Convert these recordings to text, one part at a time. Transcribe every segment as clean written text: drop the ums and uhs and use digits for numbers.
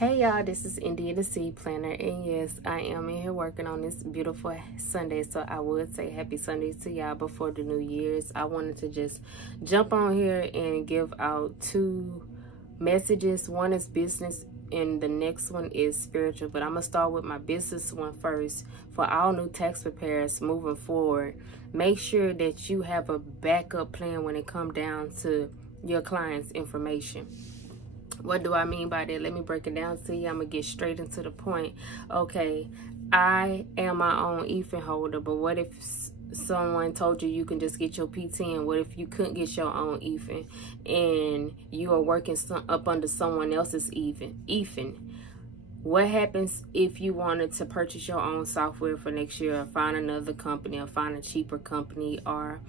Hey y'all, this is India the Seed Planner, and yes, I am in here working on this beautiful Sunday, so I would say happy Sunday to y'all before the New Year's. I wanted to just jump on here and give out two messages. One is business and the next one is spiritual, but I'm gonna start with my business one first. For all new tax preparers moving forward, make sure that you have a backup plan when it comes down to your client's information. What do I mean by that? Let me break it down to you. I'm going to get straight into the point. Okay, I am my own EFIN holder, but what if someone told you can just get your PTN? What if you couldn't get your own EFIN and you are working up under someone else's EFIN? What happens if you wanted to purchase your own software for next year, or find another company, or find a cheaper company, or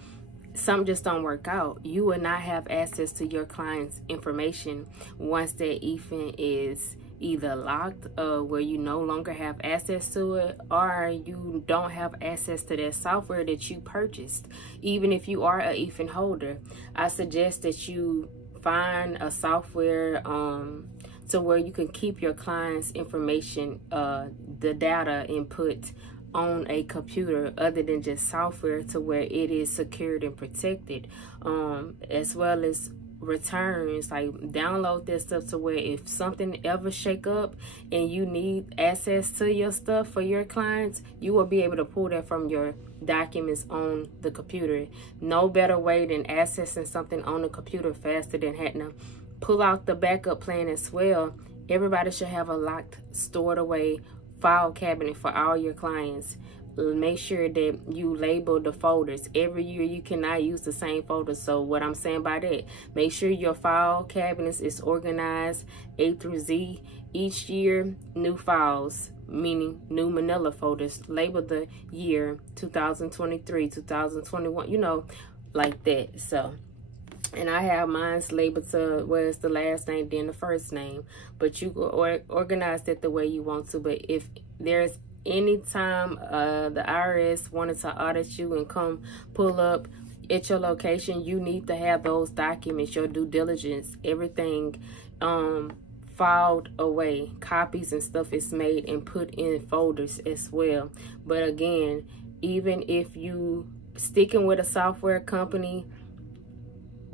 something just don't work out? You will not have access to your client's information once that EFIN is either locked, where you no longer have access to it, or you don't have access to that software that you purchased. Even if you are a EFIN holder, I suggest that you find a software to where you can keep your client's information, the data input on a computer other than just software, to where it is secured and protected, as well as returns. Like, download this stuff to where if something ever shake up and you need access to your stuff for your clients, you will be able to pull that from your documents on the computer. No better way than accessing something on the computer faster than having to pull out the backup plan as well. Everybody should have a locked, stored away file cabinet for all your clients. Make sure that you label the folders. Every year you cannot use the same folder. So what I'm saying by that, make sure your file cabinets is organized A through Z. Each year, new files, meaning new manila folders. Label the year 2023, 2021, you know, like that. So, and I have mine's labeled to where it's the last name, then the first name. But you go organize it the way you want to. But if there's any time the IRS wanted to audit you and come pull up at your location, you need to have those documents, your due diligence, everything filed away. Copies and stuff is made and put in folders as well. But again, even if you sticking with a software company,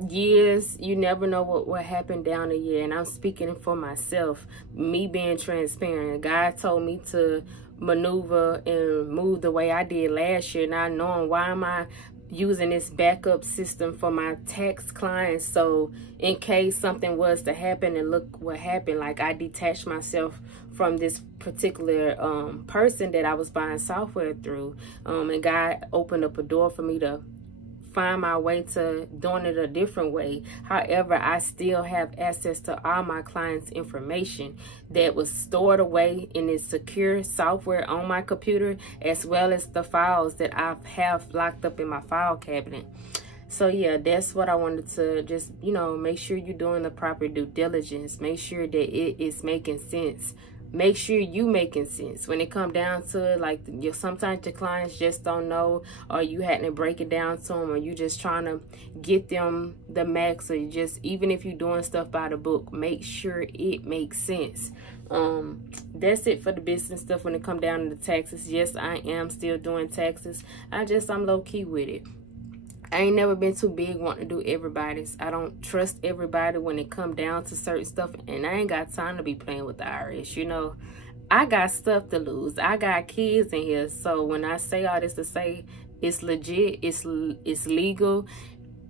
years, you never know what will happen down the year. And I'm speaking for myself, me being transparent. God told me to maneuver and move the way I did last year, not knowing why am I using this backup system for my tax clients. So in case something was to happen, and look what happened. Like, I detached myself from this particular person that I was buying software through, and God opened up a door for me to find my way to doing it a different way. However, I still have access to all my clients' information that was stored away in this secure software on my computer, as well as the files that I have locked up in my file cabinet. So yeah, that's what I wanted to just, make sure you're doing the proper due diligence. Make sure that it is making sense. Make sure you making sense when it come down to it. Like, sometimes your clients just don't know, or you had to break it down to them, or you just trying to get them the max, or you just, even if you're doing stuff by the book, make sure it makes sense. That's it for the business stuff. When it come down to the taxes, yes, I am still doing taxes. I'm low key with it. I ain't never been too big wanting to do everybody's. I don't trust everybody when it come down to certain stuff, and I ain't got time to be playing with the IRS. I got stuff to lose. I got kids in here. So when I say all this to say it's legit, it's legal,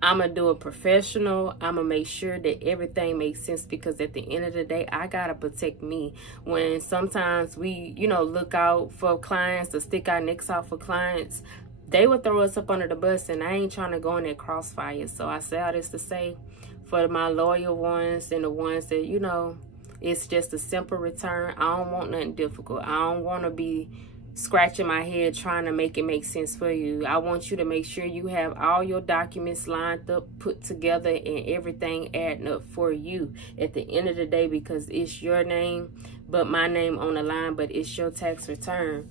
I'm going to do it professional. I'm going to make sure that everything makes sense, because at the end of the day, I got to protect me. When sometimes we, look out for clients, to stick our necks out for clients, they would throw us up under the bus, and I ain't trying to go in that crossfire. So I say all this to say, for my loyal ones and the ones that, it's just a simple return. I don't want nothing difficult. I don't want to be scratching my head trying to make it make sense for you. I want you to make sure you have all your documents lined up, put together, and everything adding up for you at the end of the day, because it's your name, but my name on the line, but it's your tax return.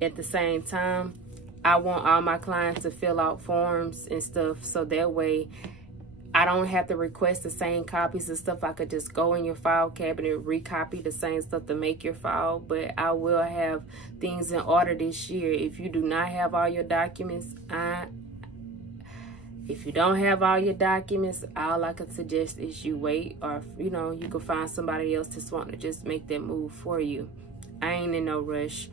At the same time, I want all my clients to fill out forms and stuff, so that way I don't have to request the same copies and stuff. I could just go in your file cabinet, recopy the same stuff to make your file. But I will have things in order this year. If you do not have all your documents, if you don't have all your documents, all I could suggest is you wait, or you know, you can find somebody else that's wanting to just make that move for you. I ain't in no rush.